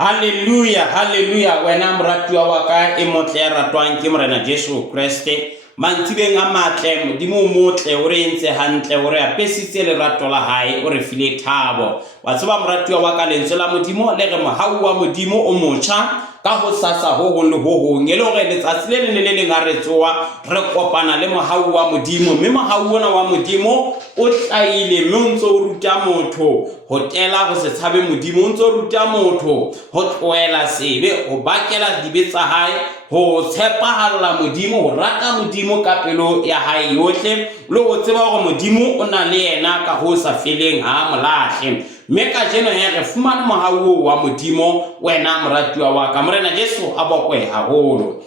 Hallelujah, hallelujah. Wena moratuwa wa ka e motle ratwang ke morena Jesu Kriste. Mantibeng a matle modimo motle o re ntse hantle o re apesitse lerato la hae o re file thabo. Wa tseba moratuwa wa ka lentswe la modimo le re mohau wa modimo o motjha ka ho sasa ho hong le ho hong e le hore letsatsi le leng le leng a re tsoa re kopana le mohau wa modimo mme mohau ona wa modimo o tlaile mme o ntso o ruta motho ho tela ho se tshabe modimo o ntso o ruta motho ho tloela sebe ho bakela dibe tsa hae ho tshepahalla modimo ho rata modimo ka pelo ya hae yohle le ho tseba hore modimo o na le yena ka ho sa feleng ha molahle mme ka jeno re fumana mohau wa modimo wena moratuwa wa ka morena Jesu a bokwe haholo.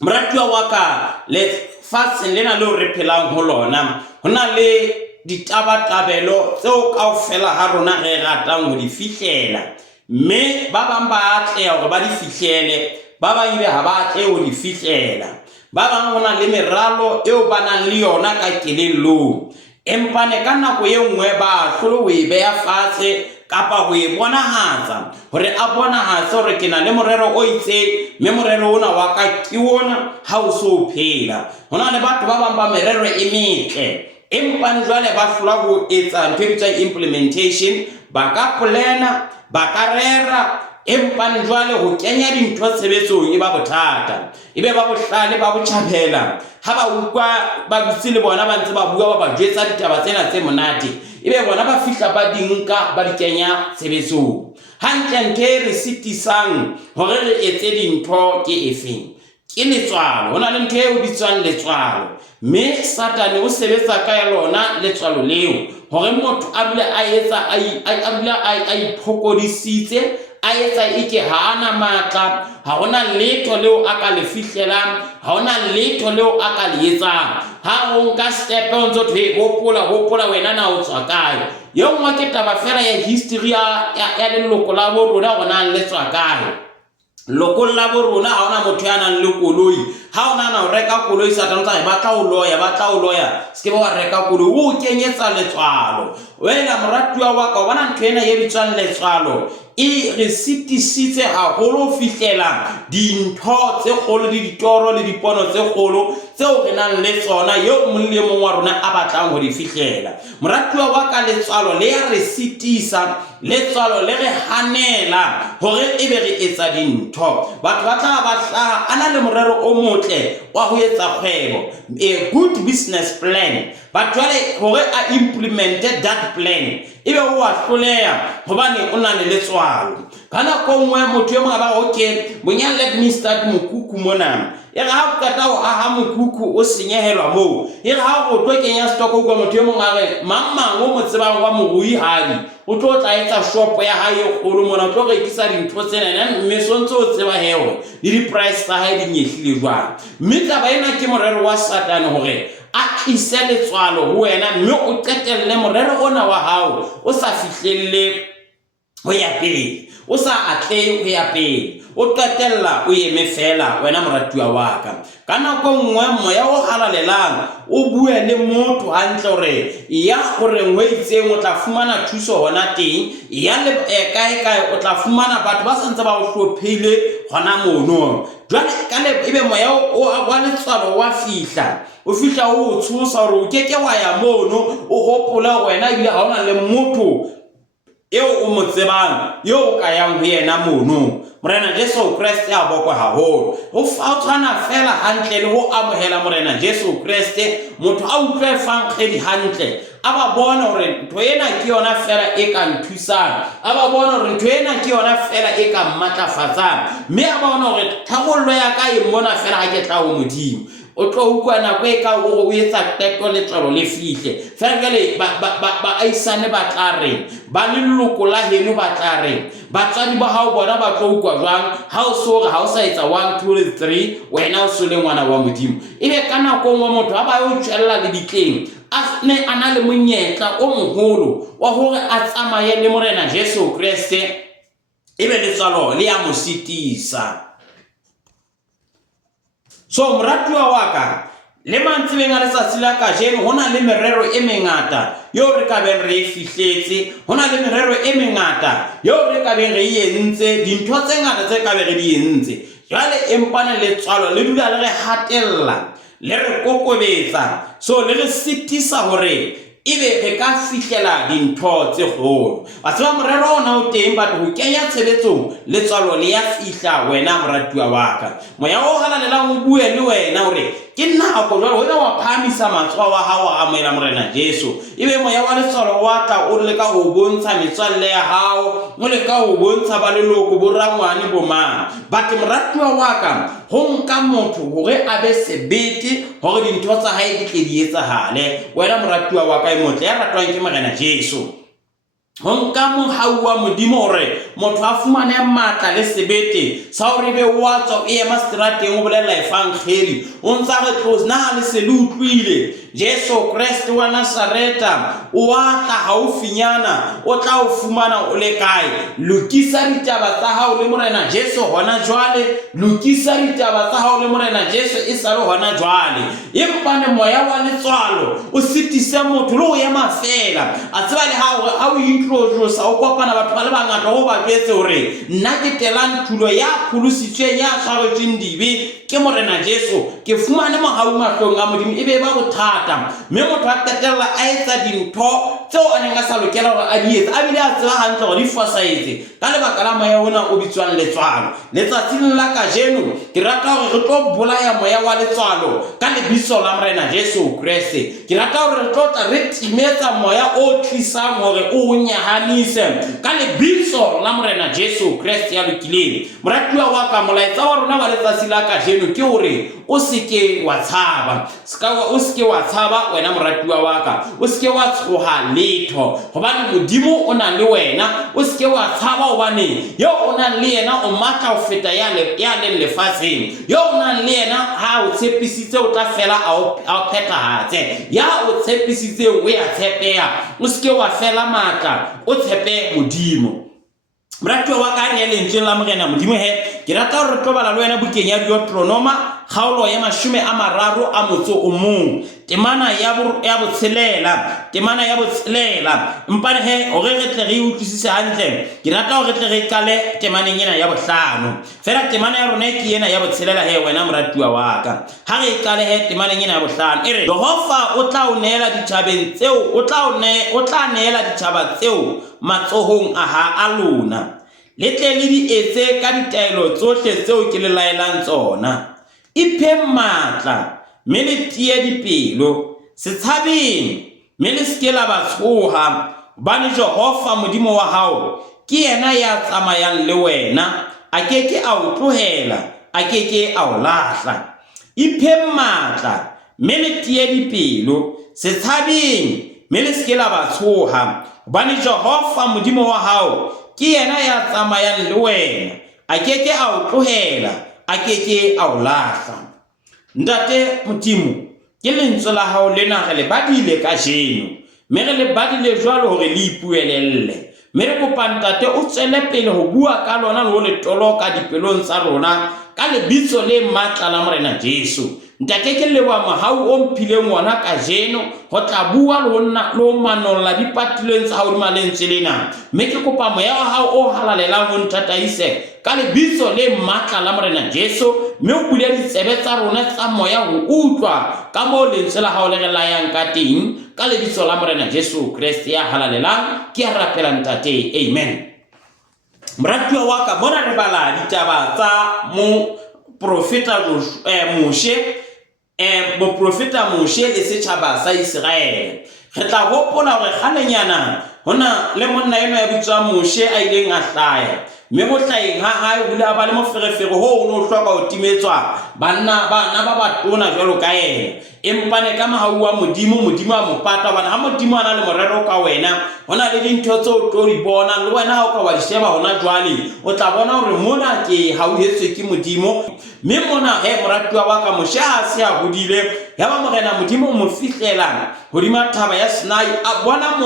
Moratuwa wa ka le fatshe lena le re phelang ho lona hona le ditabatabelo tseo kaofela ha rona re ratang ho di fihlela mme ba bang ba atleha hore ba di fihlele ba bang ebe ha ba atleha ho di fihlela ba bang hona le meralo eo ba nang le yona ka kelellong empane ka nako e nngwe ba hlolo ho e beha fatshe kapa ho e bonahatsa hore a bonahatse hore ke na le morero o itseng mme morero ona wa ka ke ona ha o so phela hona le batho ba bang ba merero e metle empane jwale ba hlola ho etsa ntho e bitswang implementation ba ka plana ba ka rera empane jwale ho kenya dintho tshebetsong e ba bothata ebe ba bohlale ba botjhabela ha ba utlwa ba dutse le bona ba ntse ba bua ba ba jwetsa ditaba tsena tse monate ebe bona ba fihla ba di nka ba di kenya tshebetsong hantle nke re sitisang hore re etse dintho ke efeng ke letswalo hona le ntho eo bitswang letswalo mme satane o sebetsa ka lona letswalo leo hore motho a bile a etsa a iphokodisitse a etsa ike ha ana matla ha hona letho leo a ka le fihlelang ha hona letho leo a ka le etsang ha o nka step o ntso thwe hopola wena na o tswa kae yo ngwa ke taba fela ya history ya leloko la bo rona gona le tswa kae loko la bo rona ha ona motho ya nang le koloi ha ona na o reka koloi satana tsa ba tla o loya ske ba reka koloi o kenyetsa letswalo wena moratuwa wa ka bona ntho ena ye bitswang letswalo e re sitisitse haholo fihlela dintho tse kgolo le ditoro le dipono tse kgolo tseo re nang le tsona yo mong le mong wa rona a batlang ho di fihlela moratuwa wa ka letswalo le ya re sitisa letswalo le re hanela hore ebe re etsa dintho batho ba tla ba hlaha ana le morero o motle wa ho etsa kgwebo a good business plan but jwale hore a implemented that plan ebe o a hloleha hobane o na le letswalo kana ko nngwe motho yo mong ba okay bonya let me start mokuku mona e re ha o kata ho aha mokuku o senyehelwa moo e re ha o tlo kenya stock go motho yo mong a re mamma o mo tsebang wa morui hadi o tlo tla etsa shop ya hae kgolo mona o tlo rekisa dintho tsena mme sontse o tseba heho le di price tsa hae di nyehlile jwang mme taba ena ke morero wa satane hore a tlise letswalo ho wena mme o qetelle morero ona wa hao o sa fihlelle ho ya pele o sa atle ho ya pele o qetella o eme fela wena moratuwa wa ka kana ko nngwe moya o halalelang o bue le motho hantle hore ya hore ngwe itseng o tla fumana thuso hona teng ya le kae o tla fumana batho ba sentse ba o hlophile hona mono jwale ka le ebe moya o wa letswalo wa fihla o fihla o tshosa hore o keke wa ya mono o hopola wena ile ha ona le motho eo o mo tsebang yo ka yang ho yena mono morena Jesu Kriste a bokwa haholo ho tshwana fela hantle le ho amohela morena Jesu Kriste motho a utlwe fang khedi hantle aba bona hore ntho ena ke yona fela e ka nthusang aba bona hore ntho ena ke yona fela e ka mmatlafatsang mme aba bona hore thagollo ya ka e mona fela ha ke tla ho modimo o tlo ukwa na kwe ka o etsa qeto letswalo le fihle fengele ba aisane ba tla re ba leloko la heno ba tla re batswadi ba hao bona ba tlo ukwa jwang ha o so re ha o sa etsa 1 2 3 wena o so le ngwana wa modimo ebe kana ko ngwa motho ba yo tshella le ditleng a ne ana le monyetla o moholo wa hore a tsamaye le morena Jesu Kriste ebe letswalo le ya mositisa. So moratuwa wa ka le mantsibeng a letsatsi la kajeno ho na le merero e mengata yo re ka beng re fihletse, ho na le merero e mengata yo re ka beng re entse dintho tse ngata tse ka beng re di entse. Jwale empane letswalo le dula le re hatella, le re kokobetsa, so le re sitisa hore ebe re ka fihlela dintho tse kgolo. Ba tseba morero ona o teng batho ho kenya tshebetsong letswalo le ya fihla wena moratuwa wa ka. Moya o halalelang o bue le wena hore ke nako jwale wena wa phamisa matsoho wa hao a amohela morena Jesu. Ebe moya wa letswalo wa tla o leka ho bontsha metswalle ya hao, o leka ho bontsha ba leloko bo rangwane bo mang. But moratuwa wa ka ho nka motho hore a be sebete hore dintho tsa hae di tle di etsahale. Wena moratuwa wa ka motle ya ratwang ke morena Jesu, ho nka mohau wa modimo hore motho a fumane matla le sebete sa hore be wa tswa o ema strateng o bolela efangeli o ntsa re tlose na le se le utlwile Jesu Kriste wa Nazareta o wa tla haufinyana o tla o fumana o le kae. Lokisa ditaba tsa hao le morena Jesu hona jwale, lokisa ditaba tsa hao le morena Jesu e sa le hona jwale. Empane moya wa letswalo o sitise motho le ho ema fela a tseba le ha o introduce o kopana batho ba le bangata ho ba jwetse hore nna ke telang thulo ya pholositswe ya tshwaretsweng dibe ke morena Jesu, ke fumane mohau mahlong a modimo ebe ba bothata. Mme motho a qetella a etsa dintho tseo a neng a sa lokela hore a di etsa, a bile a tseba hantle hore di fosahetse ka lebaka la moya ona o bitswang letswalo. Letsatsing la kajeno ke rata hore re tlo bolaya moya wa letswalo ka lebitso la morena Jesu Kriste. Ke rata hore re tlo tla re timetsa moya o tlisang hore o nyahanise ka lebitso la morena Jesu Kriste ya lokileng. Moratuwa wa ka, molaetsa wa rona wa letsatsi la kajeno ke hore o seke wa tshaba. O seke wa tshaba wena moratuwa wa ka, o seke wa tshoha letho hobane modimo o na le wena. O seke wa tshaba hobane yo o na le yena o matla ho feta ya le lefatsheng. Yo o na le yena ha o tshepisitse o tla fela a o phethahatse, ya o tshepisitse o ya tshepeha. O seke wa fela matla, o tshepe modimo. Moratuwa wa ka re lentswe la morena modimo he, ke rata hore re tlo bala le wena bukeng ya Deuteronoma kgaolo ya 31 temana ya botshelela. Mpane he hore re tle re utlwisise hantle, ke rata hore re tle re qale temaneng ena ya bohlano. Fela temana ya rona ke ena ya botshelela he wena moratuwa wa ka. Ha re qale he temaneng ena ya bohlano, ere Jehova o tla o neela ditjhabeng tseo, o tla neela ditjhaba tseo matsohong a lona. Le tle le di etse ka ditaelo tsohle tseo ke le laelang tsona. Iphe matla mme le tie dipelo, se tshabeng mme le seke la ba tshoha, hobane Jehova modimo wa hao ke yena ya tsamayang le wena, a keke a o tlohela, a keke a o lahla. Iphe matla mme le tie dipelo, se tshabeng mme le seke la ba tshoha, hobane Jehova modimo wa hao ke yena ya tsamayang le wena, a keke a o tlohela, a keke a o lahla. Ntate Modimo, ke lentswe la hao lena re le badile kajeno, mme re le badile jwalo hore le ipuelelle. Mme re kopa ntate o tswele pele ho bua ka lona le ho le toloka dipelong tsa rona ka lebitso le matla la morena Jesu. Ntate ke leboha mohau o mphileng wona kajeno ho tla bua le ho manolla dipatileng tsa hao di malentswe lena. Mme ke kopa moya wa hao o halalelang ho ntataise ka lebitso le matla la morena Jesu, mme o bule ditsebe tsa rona tsa moya ho utlwa ka moo lentswe la hao le re layang ka teng, ka lebitso la morena Jesu Kriste ya halalelang. Ke a rapela ntate, amen. Moratuwa wa ka, bona re bala ditaba tsa moprofeta Moshe le setjhaba sa Israele. Re tla hopola hore kgalenyana hona le monna eno ya bitswang Moshe a ileng a hlaya, mme mo hlaheng ha hae o ile a ba le moferefere ho o no hloka ho timetswa bana ba batona jwalo ka yena. Empane ka mohau wa modimo a mopata, hobane ha modimo a na le morero ka wena, hona le dintho tseo o tlo di bona le wena ha o ka wa di sheba hona jwale o tla bona hore mona ke hauhetswe ke modimo. Mme mona he moratuwa wa ka, Moshe ha se a hodile, ya ba morena modimo mo fihlela hodima thaba ya Sinai, a bona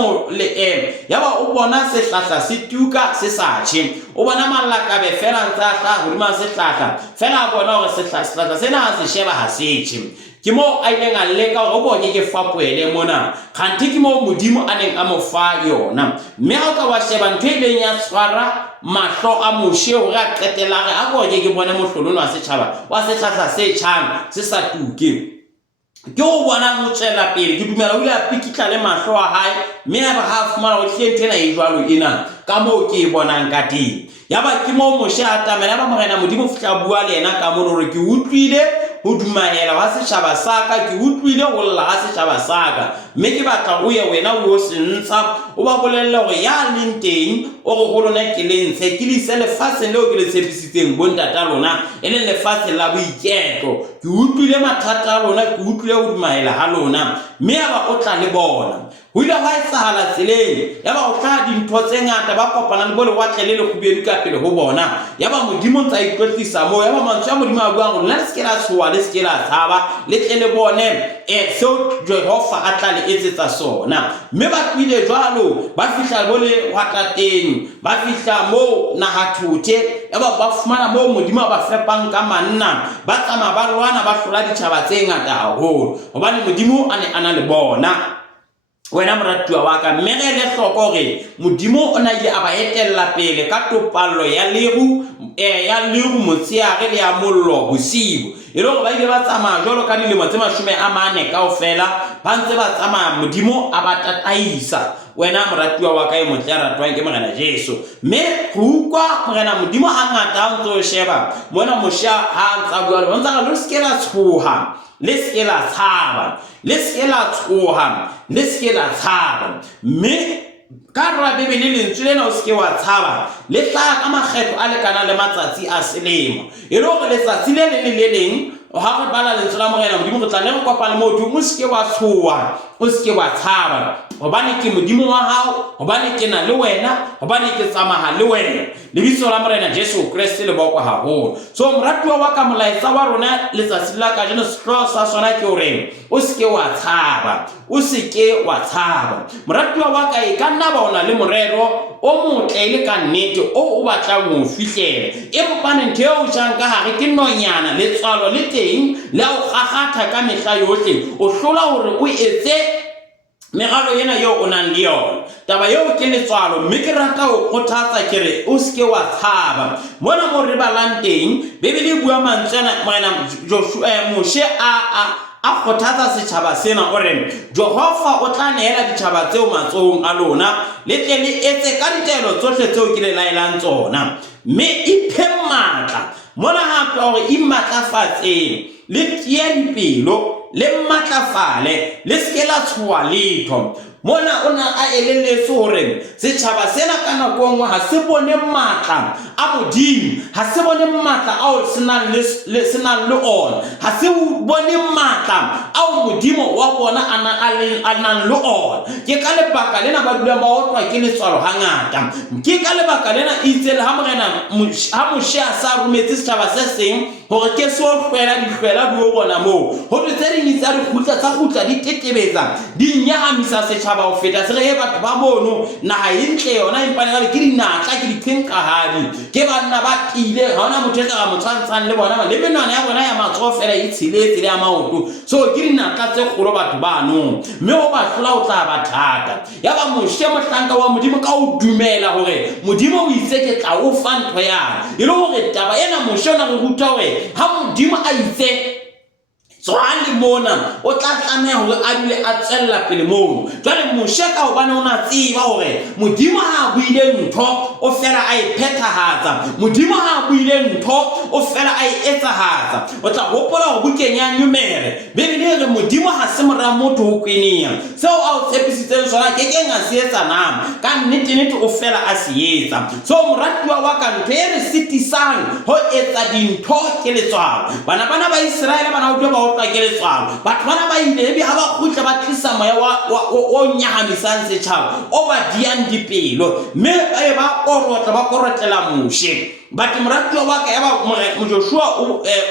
ya ba o bona sehlahla se tuka se sa tjhe, o bona malakabe fela ntsa hlaha hodima sehlahla fela, a bona hore sehlahla sena ha se sheba ha se tjhe. ke mo a ileng a leka go bone ke fapoele mona kganthe ke mo modimo a neng a mo fa yona mme ga ka wa sheba ntho ileng ya tshwara mahlo a moshe gore a qetela ge a bone ke bone mohlolono wa setšhaba wa setlhahla se tšhang se sa tuke ke o bona go tswela pele ke dumela o ile a pikitla le mahlo a hae mme a ba ha fumana go tlhentena e jwalo ena ka mo ke e bonang ka teng yaba ke mo moshe a tamela ba morena modimo fitla bua le ena ka mo gore ke utlwile ho dumahela wa setšhaba sa ka ke utlwile go lla ga setšhaba sa ka mme ke batla o ye wena o se ntsha o ba bolelle gore ya leng teng o go go lona ke le ntshe ke le ise lefatsheng leo ke le tshepisitseng bontata lona e leng lefatshe la boiketlo ke utlwile mathata a lona ke utlwile go dumahela ga lona mme a ba o tla le bona ho ile ga etsahala tseleng ya ba go tla dintho tse ngata ba kopana le bo lewatle le lekgubedu ka pele go bona ya ba modimo ntsa ikwetlisa mo ya ba mantswe a modimo a buang gore nna le seke la tshoa le seke la tshaba le tle le bone seo Jehova a tla le etsetsa sona mme ba twile jwalo ba fihla bo le watateng ba fihla mo nahathothe ya ba fumana mo modimo ba fepang ka manna ba tsamaya ba lwana ba hlola ditjhaba tse ngata haholo hobane modimo a ne a na le bona wena moratuwa wa ka mme ge le hloko gore modimo o na ye a ba etella pele ka topallo ya leru motsheare le ya mollo bosibo e le gore ba ile ba tsamaya jwalo ka dilemo tse 40 kaofela ba ntse ba tsamaya modimo a ba tataisa wena moratuwa wa ka e motle a ratwang ke morena Jesu mme go ukwa morena modimo a ngata a ntse o sheba mona mosha ha ntsa bua le ntsa le seke la tshoha le seke la tshaba le seke la tshoha le seke la tshaba mme ka ra bebele lentswe lena o seke wa tshaba le tla ka makgetho a lekana le matsatsi a selemo e le gore letsatsi le le leng ha re bala lentswe la morena modimo go tla ne go kopana mo tu mo seke wa tshoha o seke wa tshaba hobane ke modimo wa hao hobane ke na le wena hobane ke tsamaha le wena lebitso la morena Jesu Kriste le bokwa haholo so moratuwa wa ka molaetsa wa rona letsatsi la ka jeno selo sa sona ke hore o seke wa tshaba o seke wa tshaba moratuwa wa ka e ka nna ba ona le morero o motle le ka nnete o batlang go fihlela e mpane ntho eo jang ka hare ke nonyana le tswalo le teng le o gagatha ka mehla yohle o hlola hore o etse megalo ena yo o nang le yona taba yo ke letswalo mme ke rata o kgothatsa ke re o seke wa tshaba mona mo re balang teng bebele bua mantsana morena Moshe a kgothatsa setšhaba sena gore Jehova o tla neela ditšhaba tseo matsohong a lona le tle le etse ka ditaelo tsohle tseo ke le laelang tsona mme iphe matla mona gape gore imatlafatseng le tie dipelo le matlafale le seke la tshoa letho mona ona a eleletse hore setšhaba sena ka nako nngwe ha se bone matla a modimo ha se bone matla ao senang le ona ha se bone matla ao modimo wa bona a nang le ona ke ka lebaka lena ba dula ba otlwa ke letswalo hangata ke ka lebaka lena itse le ha morena ha Moshe a sa rometse setšhaba se seng gore ke so hlwela dihlwela di o bona moo ho tse ding tsa di khutla di tetebetsa di nyahamisa setšhaba ho feta se re batho ba mono naha e ntle yona empane ga ke dinatla ke dikhenkagadi ke banna ba tile ga ona motho ka ga motshwantshang le bona le menwana ya bona ya matsogo fela e tshiletse le ya maoto so ke dinatla tse kgolo batho bano mme o ba hlola o tla ba thata ya ba Moshe mohlanka wa modimo ka o dumela hore modimo o itse ke tla o fa ntho yana e le hore taba ena Moshe o na re ruta hore ha modimo a itse tswale mona o tla tlameha hore a dule a tsella pele moo jwale Moshe ka hobane o na tseba hore modimo ha buile ntho o fela a iphethahatsa modimo ha buile ntho o fela a etsahatsa o tla hopola ho bukenya nyumere bebele re modimo ha se mora motho ho kwenia seo a o tshepisitseng sona ke ke nga se etsa nama ka nnete o fela a se etsa so moratuwa wa ka ntho e re sitisang ho etsa dintho ke letswalo bana ba Israele bana o ba tla ke letswalo batho bana ba ile be ha ba khutla ba tlisa moya o nyahamisang setšhaba o ba diang dipelo mme ba korotela Moshe but moratuwa wa ka ya ba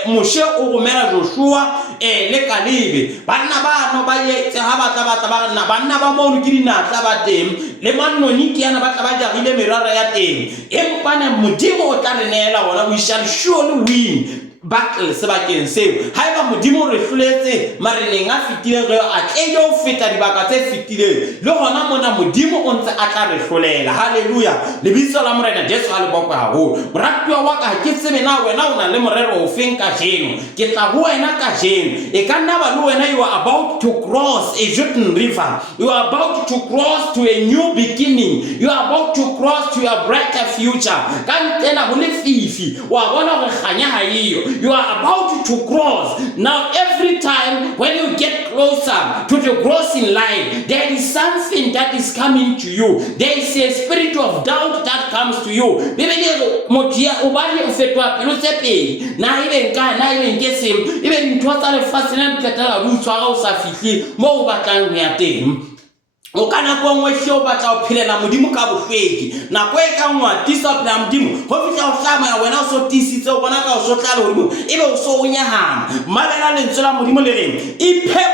Moshe o romela Joshua le Kalebe banna bano ba yetse ha ba tla banna ba mo ke dinatla ba teng le manoni ke yana ba tla ba jagile merara ya teng empane modimo o tla re neela ona we shall surely win battle sebakeng seo haeba modimo re hloletse mareneng a fitileng re a tlile ho feta dibaka tse fitileng le hona mona modimo o ntse a tla re hlolela. Haleluya, lebitso la morena Jesu a le bokwe haholo. Moratuwa wa ka ke tsebe na wena o na le morero o feng ka jeno, ke tla ho wena ka jeno. E ka nna ba le wena you are about to cross a Jordan river, you are about to cross to a new beginning, you are about to cross to a brighter future. Ka ntena ho le fifi wa bona hore kganya ha iyo, you are about to cross. Now every time when you get closer to the crossing line, there is something that is coming to you. There is a spirit of doubt that comes to you. Bibele motia o ba le o fetwa pelo tse pedi na ile nka na ile nke sem ibe ntwa tsa le fasina ntletela butswa ga o sa fitli mo o batlang ho ya teng. O kana kwa ngwe sho batla o philela modimo ka bohlweki na kwa e ka ngwa tisa pela modimo ho fitla o hlama ya wena o so tisitse o bona ka o so tlala hodimo ebe o so o nyahama mabela lentswe la modimo le reng iphe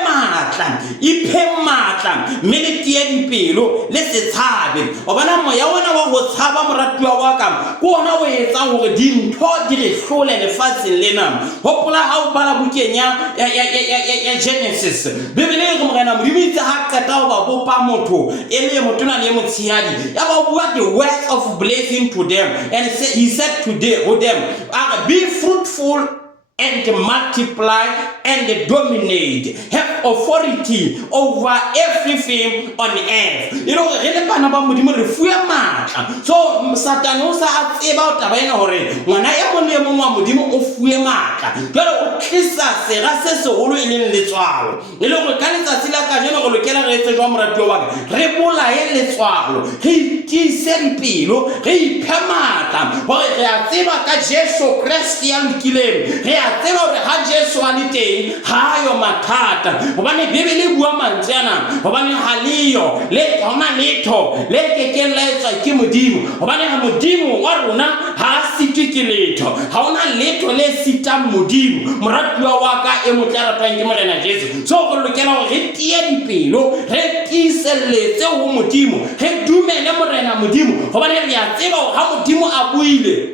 matla meliti ya dipelo le se tshabe o bona moya wona wa go tshaba moratuwa wa ka ko ona o etsa hore dintho di re hlole lefatsheng lena. Hopola ha o bala bukenya ya Genesis bibele re morena modimo itse ha qeta ho ba bopa motho ele motona le motshihadi ya ba bua the words of blessing to them, and he said to them be fruitful and multiply and dominate, have authority over everything on earth. You know, hele bana ba modimo re fuwe matla. So Satan o sa a tseba o taba ena hore ngwana e mo le mo wa modimo o fuwe matla. Jwale o tlisa sera se seholo e leng letswalo. E le gore ka letsatsi la ka jeno go lokela re etse jwa moratuwa wa ka re bolaye letswalo re tise dipelo re iphe matla hore re a tseba ka Jesu Kriste ya lokileng, re a tseba hore ha Jesu a le teng ha yo mathata hobane bibele bua mantsana hobane haliyo le hona letho le kekeng la etswa ke modimo hobane ha modimo wa rona ha sitwe ke letho, ha ona letho le sitang modimo. Moratuwa wa ka e motla ratwang ke morena Jesu, so go lokela hore re tie dipelo re tiseletse ho modimo re dumele morena modimo hobane re a tseba hore ha modimo a buile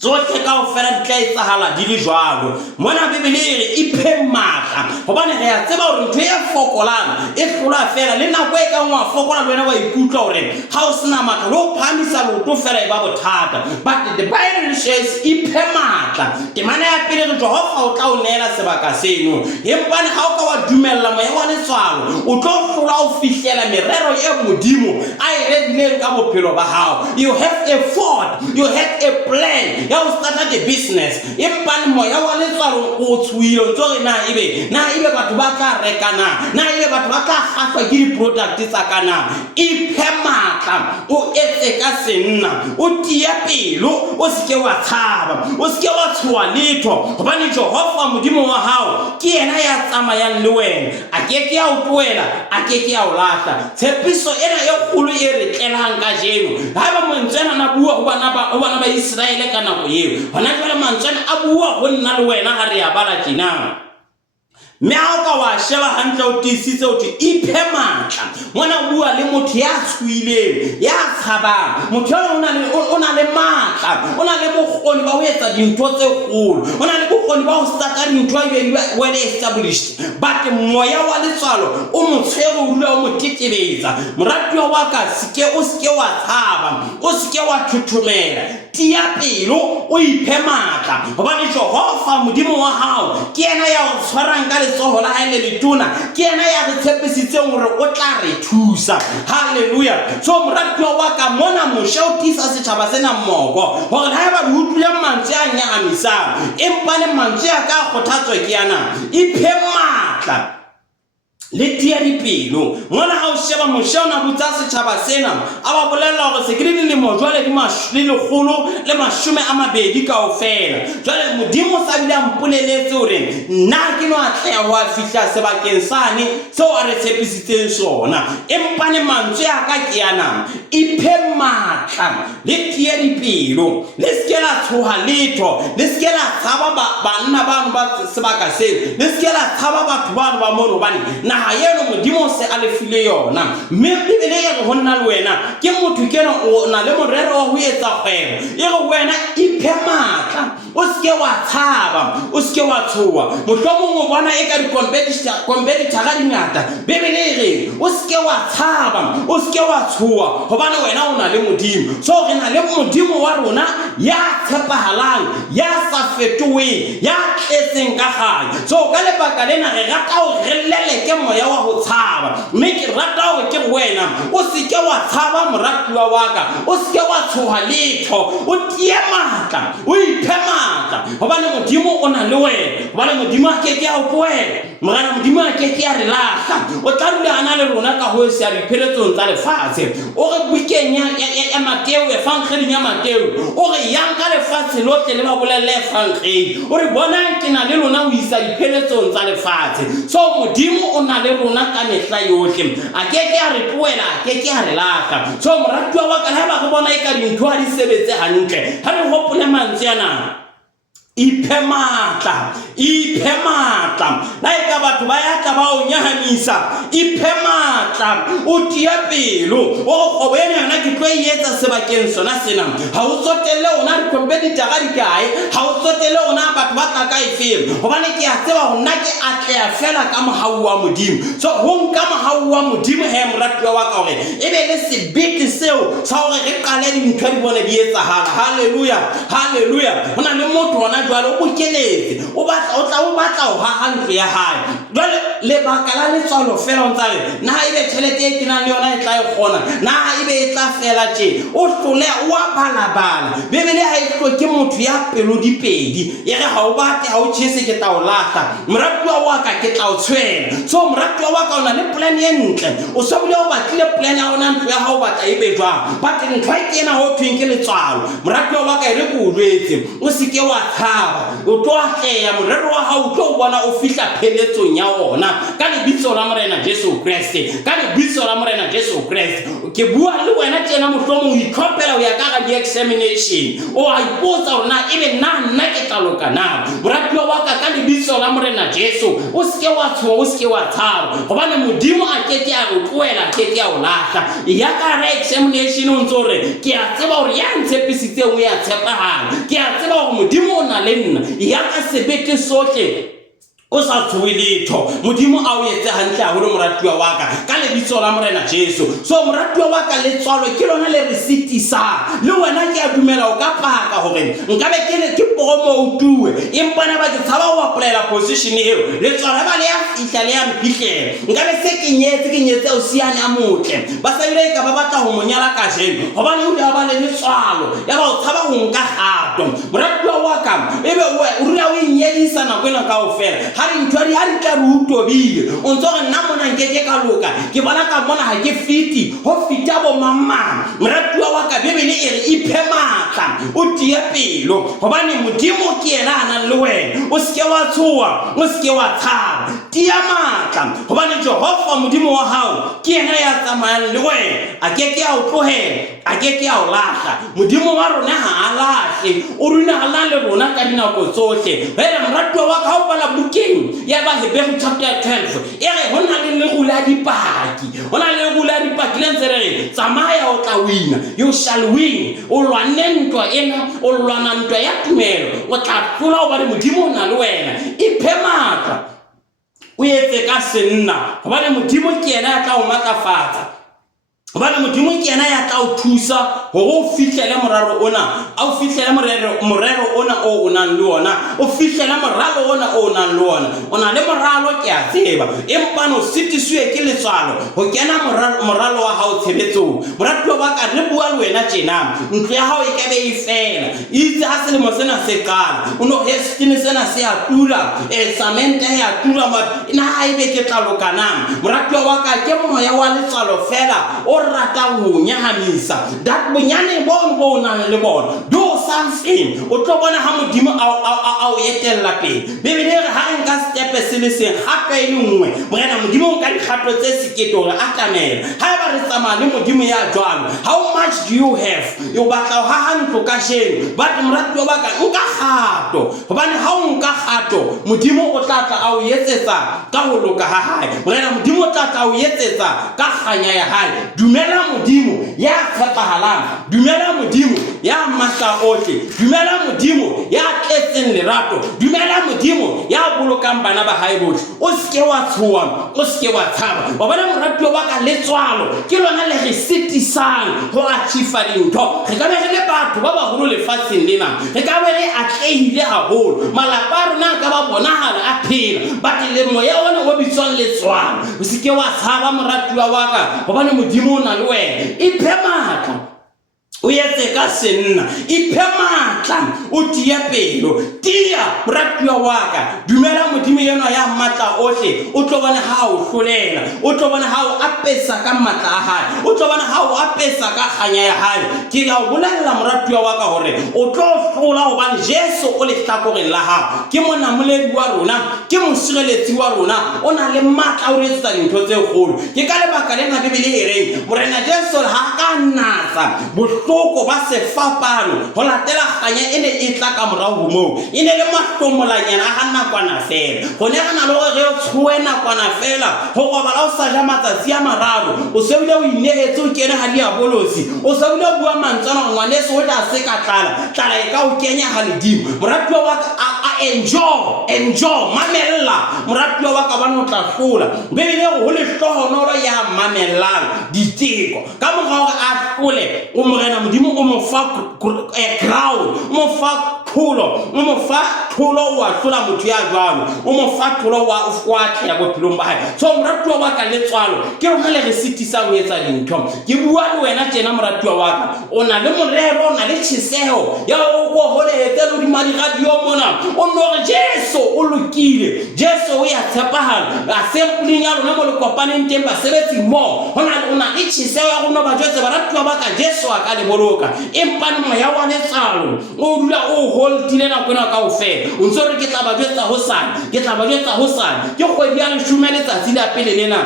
tsohle ka o fela di tla etsahala di le jwalo. Mona bibele re iphe matla hobane re a tseba hore ntho e fokolang e hlola fela le nako e ka ngwa fokola le wena wa ikutlwa hore ha o sena matla lo phamisa lo to fela e ba bothata, but the Bible says iphe matla. Ke mana ya pele re tlo ho o tla o nela sebaka seno empane ha o ka wa dumella moya wa letswalo o tlo hlola o fihlela merero e modimo a e redileng ka bophelo ba hao. You have a thought, you have a plan ya o starta the business empane moya wa letswalo o tshuile ntse re na ibe batho ba ka rekana na ibe batho ba ka kgahlwa ke di product tsa kana. Iphe matla o etse ka senna o tia pelo o se ke wa tshaba o se ke wa tshoa letho hobane Jehova modimo wa hao ke yena ya tsamayang le wena a ke ya o tloela a ke ya o lahla. Tshepiso ena e kgolo e re tlelang ka jeno ha ba montsena na bua ho bana ba Israele kana eo hona jwale mantsana a bua ho nna le wena ha re ya bala tjena. Me ha ka wa sheba hantle o tisitse o thi iphe matla mona bua le motho ya tshwileng ya tshabang motho o na le matla o na le bokgoni ba ho etsa dintho tse kgolo o na le bokgoni ba ho starta dintho e well established, but moya wa letswalo o motshwere o dula o motetebetsa. Moratuwa wa ka o seke wa tshaba o seke wa thuthumela tia pelo o iphe matla hobane Jehova modimo wa hao ke yena ya o tshwarang ka letsoho la hae le letona, ke yena ya re tshepisitseng hore o tla re thusa. Haleluya. So moratuwa wa ka mona mosha o tisa setjhaba sena mmogo hore ha ba utlwile mantswe a nyahamisang empane mantswe a ka kgothatswa ke yana iphe matla le tia dipelo. Mona ha o sheba mosha ona butsa setjhaba sena a ba bolella hore se ke le mo jwale di lekgolo le 20 kaofela. Jwale modimo sa bile a mpoleletse hore nna ke no atleha ho a fihla sebakeng sane seo a re tshepisitseng sona empane mantswe a ka ke yana iphe matla le tia dipelo le se ke la tshoha letho le se ke la tshaba banna bano ba sebaka seo le se ke la tshaba batho bano ba mono bane na ha yeno modimo se a le file yona. Mme bibele e re ho nna le wena ke motho ke o na le morero wa ho etsa kgwebo e re wena iphe matla o ske wa tshaba o ske wa tshowa mohlomong o bona e ka di-competitor ga dingata Bebele e re o ske wa tshaba o ske wa tshowa hobane wena o na le Modimo so re na le Modimo wa rona ya tshepahalang ya sa fetoheng ya tletseng ka gale so ka lebaka lena re rata ho re leleke moya wa ho tshaba mme ke rata ho ke wena o seke wa tshaba moratuwa wa ka o seke wa tshoha letho o tie matla o iphe matla hobane Modimo o na le wena hobane Modimo a ke a o tlohela morana Modimo a ke a re lahla o tla dula ana le rona ka ho se a dipheletsong tsa lefatshe o re bukeng ya Mateo evangeleng ya Mateo o re yang ka lefatshe lohle le ba bolelle evangeleng o re bona ke na le rona ho isa dipheletsong tsa lefatshe so Modimo o na le rona ka mehla yohle a ke a re tlohela a ke a re lahla so moratuwa wa ka ha ba re bona e ka dintho ha di sebetse hantle ha re hopole mantswe ana iphe matla na eka batho ba ya tla ba o nyahamisa iphe matla o tia pelo o go bona yona ke tlo etsa sebakeng sona sena ha o tsotelle ona re competitor ga dikae ha o tsotelle ona batho ba tla ka efeng hobane ke a tseba hona ke atleya fela ka mohau wa Modimo so ho nka mohau wa Modimo he moratuwa wa ka hore e be le sebete seo sa hore re qale dintho di bone di etsahala haleluya hona le motho ona jwale o bokeletse o batla ho ha ntlo ya hae jwale lebaka la letswalo fela o ntse na ebe tšhelete e ke nang le yona e tla e kgona na ebe e tla fela tje o hloleha o a balabala Bebele ha e tlo ke motho ya pelo dipedi e re ha o bate ha o tjhese ke tla o lahla moratuwa wa ka ke tla o tshwela so moratuwa wa ka o na le plan e ntle o so bile o batlile plan ya ona ntlo ya ha o batla ebe jwang but ntho e kena ho thweng ke letswalo moratuwa wa ka e re ko o jwetse o se ke wa thaba o tlo atleya morero wa hao o tlo bona o fihla pheletsong ya ona ka lebitso la Morena Jesu Kriste ke bua le wena tjena mohlomong o itlhophela ho ya ka di-examination o a ipotsa hore na ebe nna ke tla loka na moratuwa wa ka lebitso la Morena Jesu o se ke wa tshoha o se ke wa tshaba hobane Modimo a ke a o tlohela a ke a o lahla ya ka examination o ntse hore ke a tseba hore ya ntshepisitseng o ya tshepahala ke a tseba hore Modimo o na le nna ya ka sebete sohle o sa tshohe letho Modimo a o etse hantle haholo moratuwa wa ka lebitso la Morena Jesu so moratuwa wa ka letswalo ke lona le re sitisa le wena ke a dumela o ka paka hore nkabe ke promotuwe empa na ba ke tshaba ho applyela position eo letswalo ba le ya fihla le ya mpihlela nkabe se ke nyetse o siane a motle ba sa ile ka ba batla ho monyala ka jeno hobane o ya ba le letswalo ya ba o tshaba ho nka gato moratuwa wa ka ebe o rena o inyedisa na kwena kaofela ha di tla rutobile o ntse re nna mona nkeke ka loka ke bona ka mona ha ke fiti ho fita bo mamma moratuwa wa ka Bebele e re iphe matla o tie pelo hobane Modimo ke yena a nang le wena o se ke wa tshoha o se ke wa tshaba tia matla hobane Jehova Modimo wa hao ke yena ya tsamayang le wena a ke a o tlohela a ke a o lahla Modimo wa rona ha a lahle o runa a le rona ka dinako tsohle hela moratuwa wa ka o bala bukeng ya ba Hebrew chapter 12 e re hona le legula dipaki le ntse re tsamaya o tla wina you shall win o lwane ntwa ena o lwana ntwa ya tumelo o tla hlola ho ba le Modimo o na le wena iphe matla o etse ka senna hobane Modimo ke yena ya tla o matlafatsa hobane Modimo ke yena ya tla o thusa hore o fihlele moraro ona o fihlele morero ona o nang le ona o fihlele moralo ona o nang le ona o na le moralo ke a tseba empa no sitiswe ke letswalo ho kena moralo wa hao tshebetsong moratuwa ba ka re bua le wena tjena ntlo ya hao e ka be e fela itse ha selemo sena se qala o no hestine sena se a tura samente ya tura ma ina ha ibe ke tla lokana moratuwa wa ka ke moya wa letswalo fela o rata ho nyahamisa that bonyane bo nang le bona do something o tlo bona ha Modimo a o etella pele Bebele re ha nka step se le seng gape e le nngwe morena Modimo o ka dikgato tse sekete hore a tlamela ha ba re tsamaya le Modimo ya jwalo how much do you have yo batla ha ntlo ka sheno but moratuwa ba ka nka gato hobane ha o nka gato Modimo o tla tla a o etsetsa ka ho loka ha hae morena Modimo o tla tla o etsetsa ka kganya ya hae dumela Modimo ya tshepahalang dumela Modimo ya matla ohle, dumela modimo ya tletseng lerato, dumela modimo ya bolokang bana ba hae bohle. O ske wa tshoha, o ske wa tshaba. Wa bona moratuwa wa ka, letswalo ke lona le re sitisang ho achieve dintho. Re ka be re le batho ba baholo lefatsheng lena, re ka be re atlehile haholo, malapa a rona ka ba bonahala a phela, but le moya ona o bitswang letswalo. O seke wa tshaba moratuwa wa ka, hobane modimo o na le wena. Iphe matla, o yetse ka senna, iphe matla, o tia pelo, tia moratuwa wa ka. Dumela modimo yena ya matla ohle, o tlo bona ha o hlolela, o tlo bona ha o apesa ka matla a hae, o tlo bona ha o apesa ka kganya ya hae. Ke ga o bolella moratuwa wa ka hore o tlo hlola hobane Jesu o le hlakoreng la hao, ke monamoledi wa rona, ke mosireletsi wa rona, o na le matla o re etsetsa dintho tse kgolo. Ke ka lebaka lena Bibele e reng morena Jesu ha ka natsa bohloko ba sefapano ho latela kganya ene e tla ka morao moo, e ne le mahlomolanyana a nakwana fela. Go ne gana le gore re tshoe nakwana fela, go robala o sa ja matsatsi a mararo, o se bile o inehetse o kene ha diabolosi, o se bile o bua mantsana ngwaneso o tla se ka tlala e ka o kenya ha ledimo. Moratuwa wa ka enjoy mamella, moratuwa wa ka bana o tla hlola. Bebile go le hlohonolo ya mamellang diteko ka morao gore a hlole, o morena modimo o mo fa ground, o mo fa thulo, o mo fa thulo wa hlola motho ya jwalo, o mo fa thulo wa ufatla ya bophelong ba hae. So moratuwa wa ka letswalo ke rona le re sitisa ho etsa dintho. Ke bua le wena tjena moratuwa wa ka, o na le morero, o na le tjheseho ya o go holetse le dimadi radio mona, o no re Jesu o lokile, Jesu o ya tshepahala. A sempling ya rona mo le kopaneng teng ba sebetsi mo, ona e tjheseho ya rona ba jwetse baratuwa ba ka Jesu a ka le boloka. Empa moya wa letsalo o dula o holdile nako ena kaofela. O ntso re ke tla ba jwetsa hosane, ke kgwedi ya 10 letsatsi la pele lena.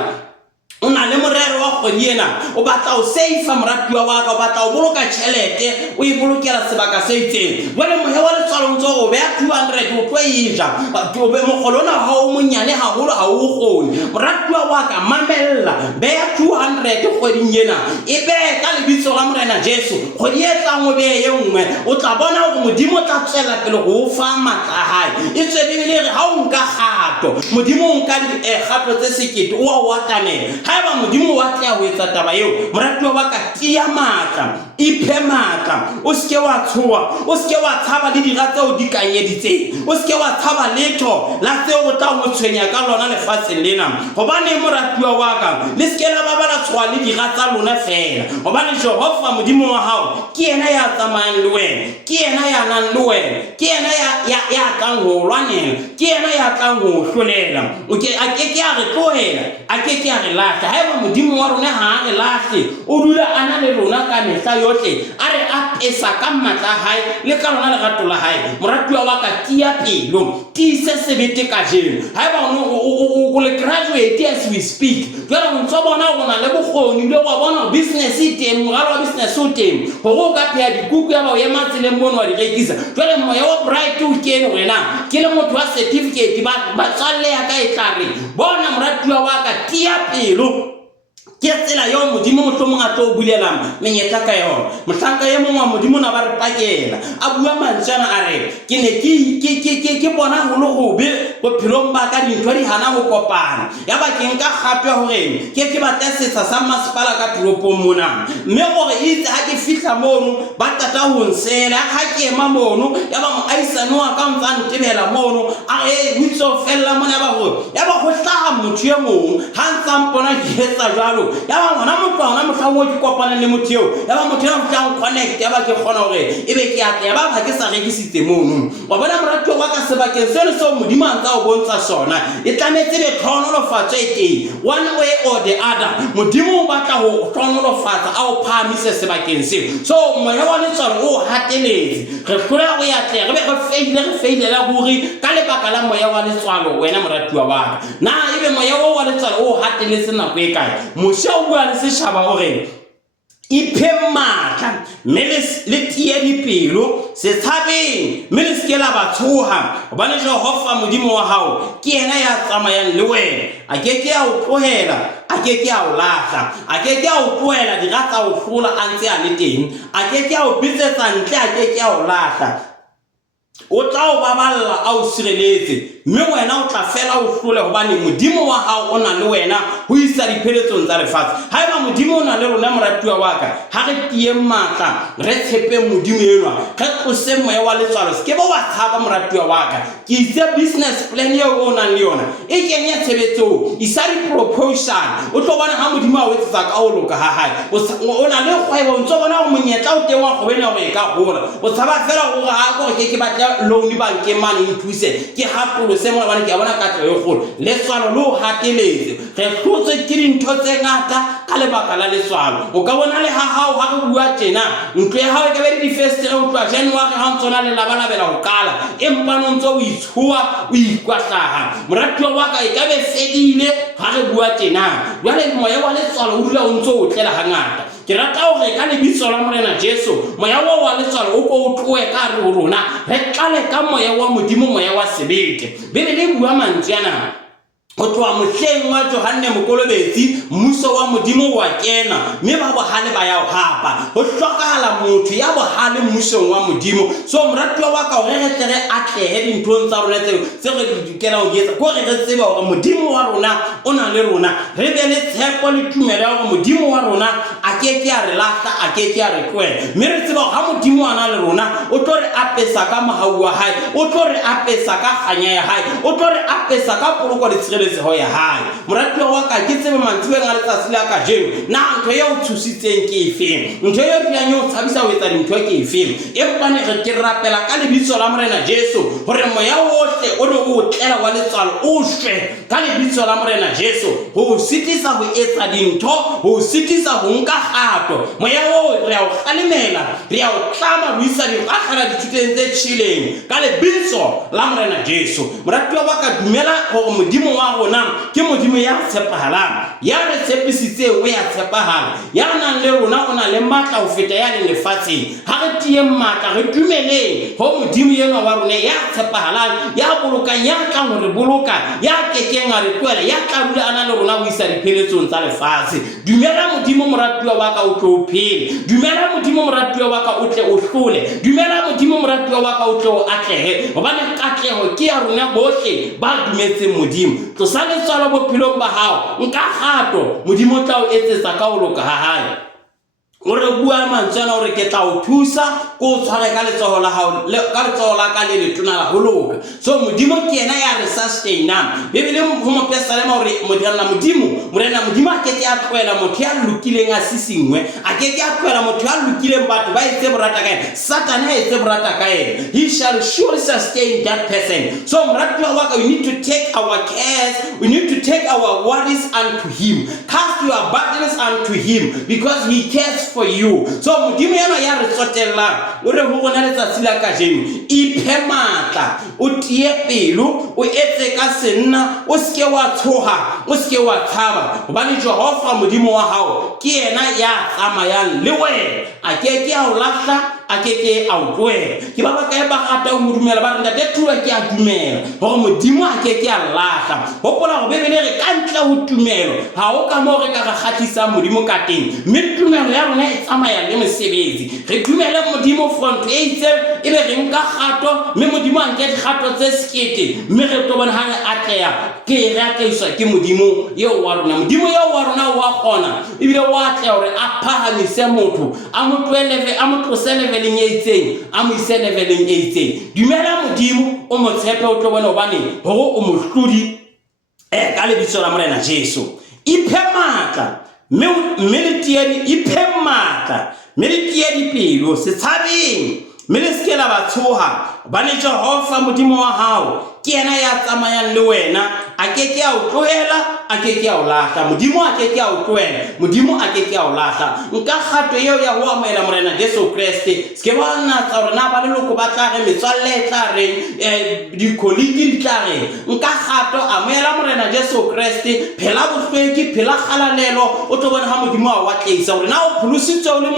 O na le morero wa kgwedi ena, o batla o save moratuwa wa ka, o batla o boloka tjhelete, o e bolokela sebaka se itseng. Jwale moya wa letswalo ntso o beya 200 o tlo e ja, o be mogolo ona ha o monyane haholo ha o kgone. Moratuwa wa ka mamella, beya 200 kgweding ena, e be ka lebitso la morena Jesu. Kgwedi e tlang o be ye nngwe, o tla bona hore modimo o tla tswela pele go o fa matla a hae. E tswe Bibele re ha o nka kgato, modimo o nka dikgato tse sekete o a o atamela. Haeba modimo wa tla ho etsa taba eo, moratuwa wa ka tia matla, iphe matla, o ske wa tshoha, o ske wa tshaba le dira tseo di kanyeditseng, o ske wa tshaba letho la tseo o tla mo tshwenya ka lona lefatsheng lena. Hobane moratuwa wa ka le ske la babala tshoha le dira tsa lona fela, hobane Jehova modimo wa hao ke yena ya tsamayang le wena, ke yena ya nang le wena, ke yena ya tlang ho lwanela, ke yena ya tlang ho hlolela. A ke a re tlohela, a ke a re lahla. Haeba modimo wa rona ha a re lahle, o dula a na le rona ka mehla yohle, a re apesa ka matla a hae le ka lona lerato la hae. Moratuwa wa ka tia pelo, tiise sebete ka jeno. Haeba o le graduate as we speak, jwale o ntso bona o na le bokgoni le wa bona business e teng, moralo wa business o teng, hore o ka pheha dikuku ya ba o ema tseleng mono wa di rekisa. Jwale moya wa bright o kene wena, ke le motho wa certificate, batswalle ya ka e tla re bona moratuwa wa ka tia pelo. Ke tsela yo modimo mohlomong a tlo bulelang menyetla ka yona. Mohlanka ye mongwe modimo na ba re pakela, a bua mantshana a re ke ne ke bona go le gobe bophelong ba ka dintho di hana go kopana. Ya ba ke nka gape hore ke batla setsa sa masepala ka toropong mona, mme gore itse ha ke fihla mono ba tata ho nsela, ha ke ema mono ya ba moaisane wa ka ntsa ntebela mono a witso fella mona ya ba go hlaga motho ye mong ha ntsa mpona ke etsa jwalo. Ya ba ngwana motwana mohlao ke kopana le motho eo, ya ba motho ya motlang connect, ya ba ke kgona hore ebe ke atla, ya ba ke sa rekisitse mono. Wa bona moratuwa wa ka sebakeng seno so modimo a ntsa o bontsha sona, e tlametse be tlhonolofatso e teng one way or the other. Modimo o batla ho tlhonolofatsa a o phamise sebakeng seo. So moya wa letswalo o hateletse, re hlola go ya tle re be re feile la ruri ka lebaka la moya wa letswalo. Wena moratuwa wa ka, na ebe moya wa letswalo o hateletse nako e kae? Mosha o bua le setjhaba hore iphe matla mme le tie dipelo se tshabeng mme le se la ba tshoha hobane Jehova modimo wa hao ke yena ya tsamayang le wena a ke a o tlohela a ke a o lahla a ke a o tlohela di rata o hlola a ntse a le teng a ke a o bitsetsa ntle a ke a o lahla o tla o baballa a o sireletse mme wena o tla fela o hlole hobane modimo wa hao o na le wena ho isa dipheletsong tsa lefatshe haeba modimo o na le rona moratuwa wa ka ha re tie matla re tshepe modimo enwa re tlose moya wa letswalo ke ba wa tshaba moratuwa wa ka ke itse business plan eo o nang le yona e kenya tshebetsong isa proposal o tlo bona ha modimo a o etsetsa ka o loka ha hae o na le kgwebo o ntse bona go monyetla o teng wa go bena go e ka gola o tshaba fela go ha go ke batla loan bankeng mane nthuse ke hapolo se mo bana ke bona ka tlo e golo letswalo lo hateletse re tlotse ke dintho tse ngata ka lebaka la letswalo o ka bona le ha hao ha go bua tjena ntwe ha o ka be di first o twa January ha ntsona le labalabela go kala empa no ntso o itshuwa o ikwahlaha moratuwa wa ka e ka be fedile ha re bua tjena jwale moya wa letswalo o dula o ntso o tlela hangata ke rata hore ka lebitso la Morena Jesu moya wa letswalo o ko o tloe ka re rona re tlale ka moya wa modimo moya wa sebete bebele bua mantswe ana o tloa mohleng wa Johanne Mokolobetsi mmuso wa modimo wa kena mme ba bohale ba ya o hapa ho hlokahala motho ya bohale mmusong wa modimo so moratuwa wa ka hore re tle re atlehe dinthong tsa rona tseo tse re di dikela ho etsa ko re tseba hore modimo wa rona o na le rona re be le tshepo le tumelo hore modimo wa rona a ke a re lahla a ke a re tloela mme re tseba ha modimo a na le rona o tlo re apesa ka mahau wa hae o tlo re apesa ka kganya ya hae o tlo re apesa ka poloko le ho ya hae moratuwa wa ka ke tsebe mantswe nga letsatsi la ka jeno na ntho ye o thusitseng ke efeng ntho ye o tlang yo tshabisa ho etsa dintho ke efeng empa ne re ke rapela ka lebitso la Morena Jesu hore moya wohle o no o tlela wa letswalo o shwe ka lebitso la Morena Jesu ho sitisa ho etsa dintho ho sitisa ho nka kgato moya o re a o khalemela re a o tlama ho isa di akhala dituteng tse tshileng ka lebitso la Morena Jesu moratuwa wa ka dumela hore modimo wa rona ke modimo ya tshepahalang ya re tshepisitse o ya tshepahala ya nang le rona o na le matla ho feta ya le lefatsheng ha re tie matla re dumeleng ho modimo yena wa rona ya tshepahalang ya boloka ya tla ho re boloka ya kekeng a re tloela ya tla dula ana le rona ho isa dipheletsong tsa lefatshe dumela modimo moratuwa wa ka o tlo o phele dumela modimo moratuwa wa ka o tle o hlole dumela modimo moratuwa wa ka o tle o atlehe hobane katleho ke ya rona bohle ba dumetseng modimo to sa letswalo bophelong ba hao nka gato modimo tla o etsetsa ka o loka ha hae o re bua mantswana hore ke tla o thusa ko tshware ka letsoho la hao ka letsoho la ka le letona la ho loka so modimo ke yena ya re sustainang bebele ho mo pesalema hore morena modimo a ke a tloela motho ya lokileng a sisingwe a ke a tloela motho ya lokileng batho ba etse borata ka ena Satan ha etse borata ka ena he shall surely sustain that person so moratuwa wa ka we need to take our cares we need to take our worries unto him cast your burdens unto him because he cares for you so modimo yana ya re tsotella o re ho bona letsatsi la ka jeno iphe matla o tie pelo o etse ka senna o ske wa tshoha o ske wa tshaba hobane Jehova modimo wa hao ke yena ya tsamayang le wena a ke a o lahla a ke a o tloela ke ba ka ba gata o modumela ba renda te tloa ke a dumela hore modimo a ke a lahla hopola go bebele re ka ntla ho tumelo ha o ka mo re ka kgatlisa modimo ka teng mme tumelo ya rona e tsamaya le mosebetsi re dumela modimo front e itse e be re nka gato mme modimo a nke gato tse skete mme re tlo bona ha re atleya ke re atleiswa ke modimo yeo wa rona modimo yeo wa rona wa gona ebile wa atleya hore a phahamise motho a mo tlwelele a mo tlosele leveleng e itseng a mo ise leveleng e itseng dumela modimo o mo tshepe o tlo bona hobane hore o mohlodi ka lebitso la Morena Jesu iphe matla mme le tiedi iphe matla mme le tiedi pelo se tshabeng mme le ske la ba tshoha bane Jehova modimo wa hao ke yena ya tsamayang le wena a ke a o tlohela a ke ke a o lahla, modimo a ke ke a o tlohela, modimo a ke ke a o lahla. Nka kgato eo ya ho amohela morena Jesu Kriste, se ke ba natsa hore na ba leloko ba tla re, metswalle e tla reng, dikoliki di tla reng. Nka kgato amohela morena Jesu Kriste, phela bohlweki, phela kgalalelo, o tlo bona ha modimo a wa tleisa hore na o pholositswe o le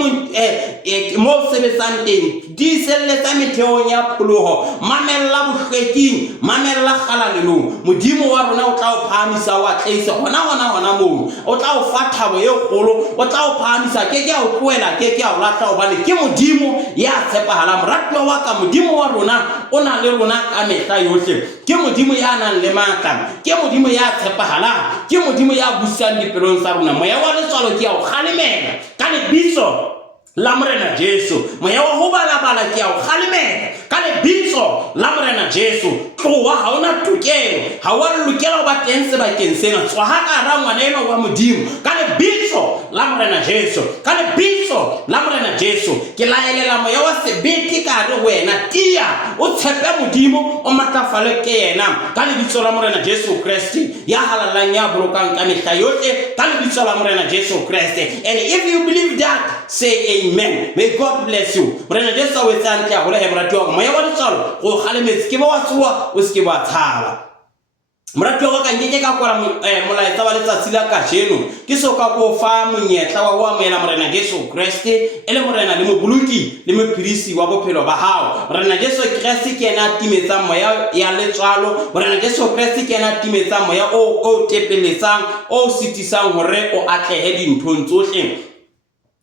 mo o sebetsang teng, di selletsa metheong ya pholoho, mamella bohlweking, mamella kgalalelong. Modimo wa rona o tla o phahamisa, wa tleisa hona moo, o tla o fa thabo e kgolo, o tla o phahamisa, ke a o tlohela, ke a o lahla, hobane ke modimo ya tshepahalang. Moratuwa wa ka, modimo wa rona o na le rona ka mehla yohle, ke modimo ya nang le matla, ke modimo ya tshepahalang, ke modimo ya busang dipelong tsa rona. Moya wa letswalo ke a o kgalemela ka lebitso la morena Jesu, moya wa ho balabala ke a o kgalemela ka lebitso la morena Jesu. Tloha ha ona tokelo, ha wa lokela ho ba teng sebakeng sena, tswa ha ka ra ngwana eno wa modimo ka lebitso la morena Jesu, ka lebitso la morena Jesu. Ke laelela moya wa sebete ka re wena, tia o tshepe modimo, o matlafale ke yena ka lebitso la morena Jesu Kriste ya halalang, ya bolokang ka mehla yohle, ka lebitso la morena Jesu Kriste. And if you believe that, say amen. May God bless you. Morena Jesu o etsa ntle haholo he moratuwa wa ka, moya wa letswalo go kgalemetse, ke ba wa tsoha o se ke ba tshaba. Moratuwa wa ka, nke ka kwala molaetsa wa letsatsi la kajeno ke soka ko fa monyetla wa ho amohela morena Jesu Kriste e le morena le moboloki le mophirisi wa bophelo ba hao. Morena Jesu Kriste ke yena timetsang moya ya letswalo, morena Jesu Kriste ke yena timetsang moya o tepeletsang, o sitisang hore o atlehe dinthong tsohle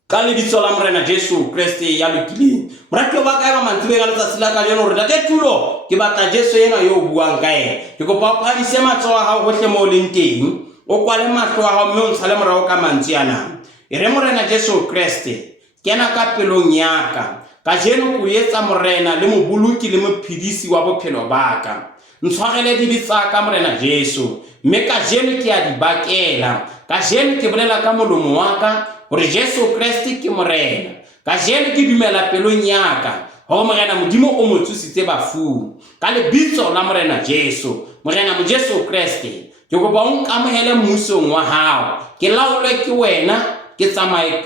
ka lebitso la morena Jesu Kriste ya lokileng. Moratuwa wa ka, ba mantsibeng a letsatsi la kajeno hore ntate Tulo ke batla Jesu ena yo o buang ka ena. Ke kopa o phahamise matsoho a hao hohle moo o leng teng, o kwale mahlo a hao mme o ntshale morao ka mantswe ana. E re morena Jesu Kriste, kena ka pelong ya ka kajeno, ko etsa morena le moboloki le mophedisi wa bophelo ba ka. Ntshwarele dibe tsa ka morena Jesu, mme kajeno ke a di bakela. Kajeno ke bolela ka molomo wa ka hore Jesu Kriste ke morena. Kajeno ke dumela pelong ya ka hore morena modimo o mo tsositse bafung ka lebitso la morena Jesu. Morena mo Jesu Kriste, ke kopa o nkamohele mmusong wa hao, ke laolwe ke wena, ke tsamaye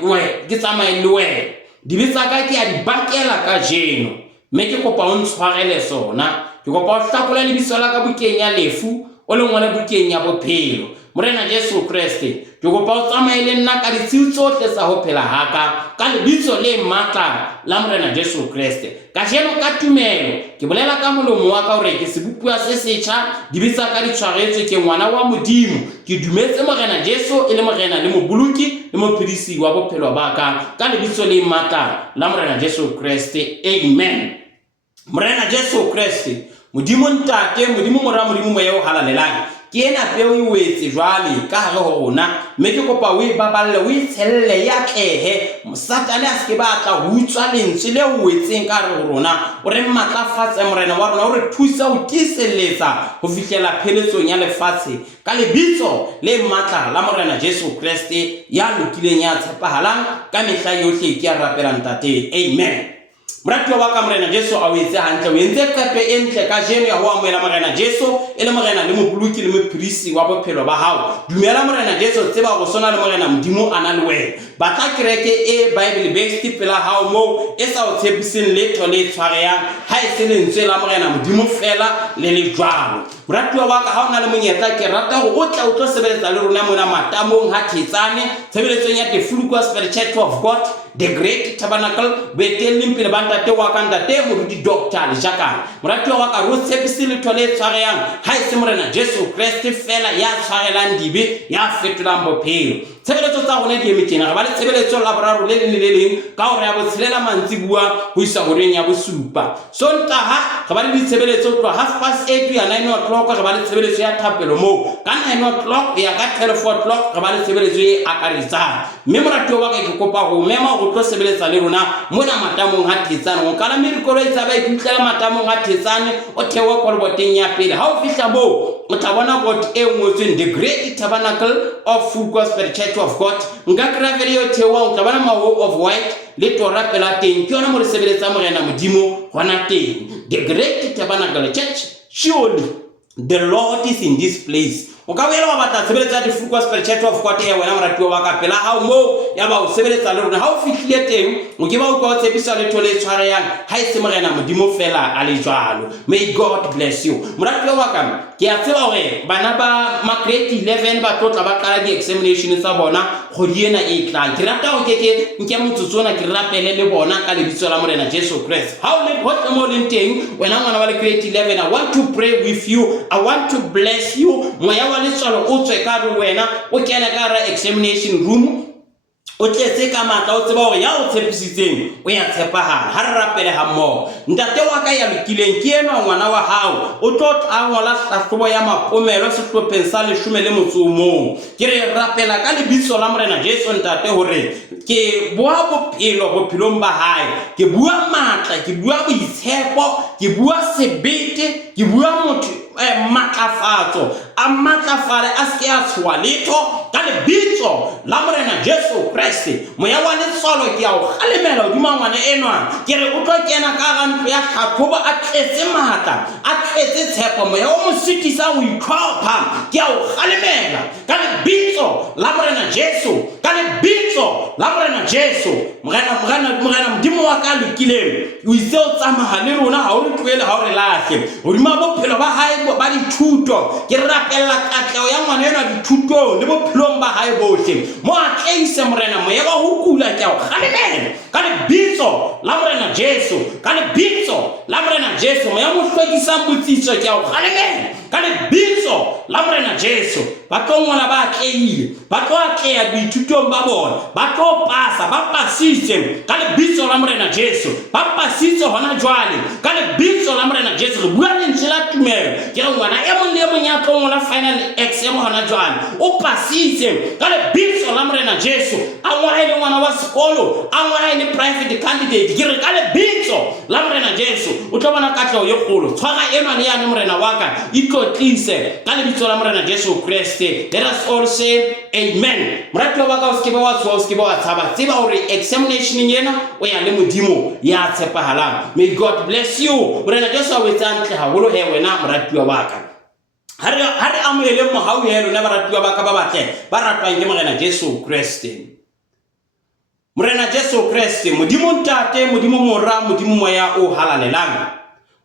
le wena. Dibe tsa ka ke a di bakela kajeno, mme ke kopa o ntshwarele sona. Ke kopa o hlakola lebitso la ka bukeng ya lefu, o le ngole bukeng ya bophelo. Morena Jesu Kriste, ke kopa o tsamaye le nna ka ditshiu tsohle tsa ho phela haka ka lebitso le matla la morena Jesu Kriste. Kajeno ka tumelo ke bolela ka molomo wa ka hore ke sebopuwa se setjha, dibe tsa ka di tshwaretswe ke ngwana wa modimo. Ke dumetse morena Jesu e le morena le moboloki le mophedisi wa bophelo ba ka lebitso le matla la morena Jesu Kriste. Amen. Morena Jesu Kriste, modimo ntate, modimo mora, modimo moya o halalelang, ke ena peo e wetse jwale ka hare ho rona, mme ke kopa o e baballe, o e tshelle ya tlehe. Satane a se ke batla ho utswa lentswe le o wetseng ka hare ho rona. O re matlafatse morena wa rona, o re thusa ho tiiselletsa ho fihlela pheletsong ya lefatshe ka lebitso le matla la morena Jesu Kriste ya lokileng, ya tshepahalang ka mehla yohle. Ke a rapela ntate. Amen. Moratuwa wa ka, morena Jesu a o etse hantle, o entse qeto e ntle kajeno ya ho amohela morena Jesu e le morena le moboloki le mophirisi wa bophelo ba hao. Dumela morena Jesu, tseba go sona le morena modimo a na le wena. Batla kereke e Bible based pela hao moo e sa o tshepiseng letho le tshwareyang, ha e se lentswe la morena modimo fela le le jwalo. Moratuwa wa ka, ha o na le monyetla, ke rata hore o tle o tlo sebeletsa le rona mona Matamong ha Thetsane, tshebeletsong ya The Full Gospel Church of God, The Great Tabernacle, beteleng pele ba ntate wa ka, ntate moruti Dr. Lejakane. Moratuwa wa ka, ro tshepise letho le tshwareyang, ha e se morena Jesu Kriste fela ya tshwarelang dibe, ya fetolang bophelo. Tshebeletso tsa rona di eme tjena, re ba le tshebeletso la boraro le leng le leng ka hore ya botshelela mantsibua ho isa horeng ya bosupa. Sontaha re ba le ditshebeletso tloha 8:30 ya 9:00, re ba le tshebeletso ya thapelo moo ka 9:00 ya ka 12:00, re ba le tshebeletso e akaretsang. Mme moratuwa wa ka, ke kopa ho mema go tlo sebeletsa le rona mona Matamong ha Thetsane. Go kala merikolo e tsaba e fihlela Matamong ha Thetsane, o theohe koloboteng ya pele. Ha o fihla moo o tla bona bot e ngotsweng The Great Tabernacle of Full Gospel Church of God. Nka kravele yo theoha o tla bona mawo of white le tora pela teng, ke yona mo re sebeletsa morena modimo hona teng. The Great Tabernacle Church, surely the Lord is in this place. o ka boela wa batla tshebeletsa di Fruit Gospel Church of God ya wena moratuwa wa ka pela ha mo ya ba o sebeletsa le rona ha o fihlile teng o ke ba o ka tshepisa le thole tshwareyang ha e se morena modimo fela a le jwalo. May God bless you. Moratuwa wa ka ke a tseba hore bana ba ma grade 11 ba tlotla ba qala di examination tsa bona go diena e tla ke rata go ke nke motsotsona ke rapele le bona ka lebitso la morena Jesu Christ. How le hot mo le teng wena ngwana wa le grade 11 I want to pray with you. I want to bless you. Moya wa le tsalo o tswe ka re wena o kena ka ra examination room o tletse ka matla o tseba hore ya o tshepisitseng o ya tshepahala ha re rapele ha mmoho. Ntate wa ka ya lokileng ke ena ngwana wa hao o tlo tla ngola hlahlobo ya mapomelo sehlopheng sa 11 ke re rapela ka lebitso la morena Jesu ntate hore ke bua bophelong ba hae, ke bua matla, ke bua boitshepo, ke bua sebete, ke bua motho matlafatso a matlafale a se a tshwa letho ka lebitso la morena Jesu Kriste. Moya wa letsolo ke a o galemela hodima ngwana enwa ke re o tlo kena ka ga ntlo ya tlhatlhobo a tletse matla a tletse tshepo moya o mo sitisa o itlhopha ke a o galemela ka lebitso la morena Jesu, ka lebitso la morena Jesu. Morena modimo wa ka lokileng o itse o tsamaya le rona ha o re tloele ha o re lahle hodima bophelo ba hae ba dithuto ke rapella katlego ya ngwana ena dithutong le bophelong ba hae bohle mo a tleise morena moya wa ho kula ke a o galemela ka lebitso la morena Jesu, ka lebitso la morena Jesu. Moya mo hlwekisang botsitso ke a o galemela ka lebitso la morena Jesu. Ba tlo ngola ba tleile, ba tlo atleya dithutong ba bona, ba tlo pasa, ba pasitse ka lebitso la morena Jesu, ba pasitse hona jwale ka lebitso la morena Jesu. Re bua lentswe la tumelo ke re ngwana e mong le mong ya tlo ngola final exam hona jwale o pasitse ka lebitso la morena Jesu. A ngola ile ngwana wa sekolo, a ngola ile private candidate ke re ka lebitso la morena Jesu o tlo bona katlego ye kgolo. Tshwara enwa le yane morena wa ka ikotlise ka lebitso la morena Jesu Christ. Let us all say amen. Moratuwa wa ka o se ke ba wa tswa o se ke ba wa tshaba tseba hore examination yena o ya le modimo ya tshepahalang. May God bless you. Morena Jesu a wetsa ntle haholo he wena moratuwa wa ka. Ha re amohele mohauhelo na baratuwa ba ka ba batle ba ratwang ke morena Jesu Kriste. Morena Jesu Kriste modimo ntate, modimo mora, modimo moya o halalelang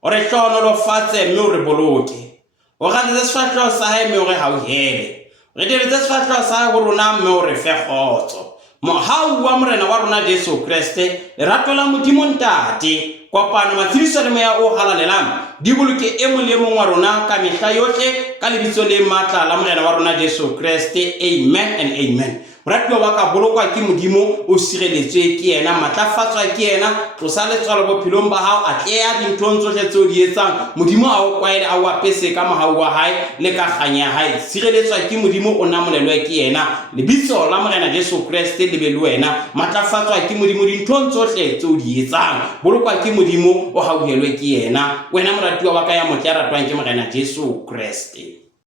o re hlohonolofatse mme o re boloke o ga le sefahleho sa hae mme o re hauhele re diretse sefahleho sa hae go rona mme o re fe kgotso. Mohau wa morena wa rona Jesu Kriste lerato la modimo ntate kopano matshidiso le moya o halalelang di boloke e mong le mong wa rona ka mehla yohle ka lebitso le matla la morena wa rona Jesu Kriste. Amen and amen. Moratuwa wa ka bolokwa ke modimo o sireletswe ke yena, matlafatswa ke yena, tlosa letswalo bophelong ba hao, atleya dinthong tsohle tseo di etsang modimo a o kwaele a o apese ka mohau wa hae le ka kganya ya hae. Sireletswa ke modimo o namolelwe ke yena, lebitso la morena Jesu Kriste le be le wena. Matlafatswa ke modimo dinthong tsohle tseo di etsang, bolokwa ke modimo o hauhelwe ke yena. Wena moratuwa wa ka ya motle ya ratwang ke morena Jesu Kriste.